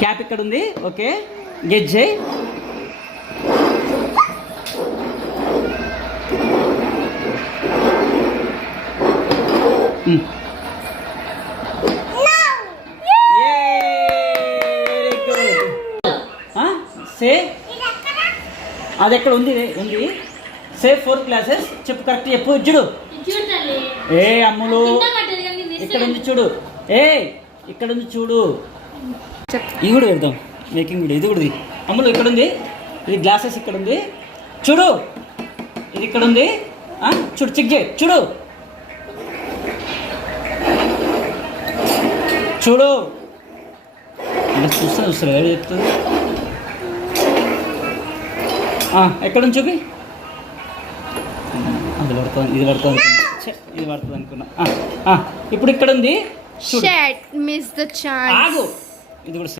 Cap ఇక్కడ ఉంది. Okay, get చేయి. సే అది ఎక్కడ ఉంది ఉంది. సే 4 క్లాసెస్ చెప్పు, కరెక్ట్ చెప్పు. చూడు ఏ అమ్ములు ఇక్కడ ఉంది చూడు. ఏ ఇక్కడ ఉంది చూడు. ఇది కూడా పెడదాం మేకింగ్ వీడియో. ఇది కూడా అమ్ములు ఇక్కడ ఉంది. ఇది గ్లాసెస్ ఇక్కడ ఉంది చూడు. ఇది ఇక్కడ ఉంది చూడు, చెక్ చేయి చూడు. చూడు ఇలా చూస్తా ఏడు చెప్తుంది. ఎక్కడ చూపి. అది పడుతుంది, ఇది పడుతుంది అనుకున్నా. ఇది పడుతుంది అనుకున్నా. ఇప్పుడు ఇక్కడ ఉంది. Shit, missed the chance. ఆగు, ఇది కూడా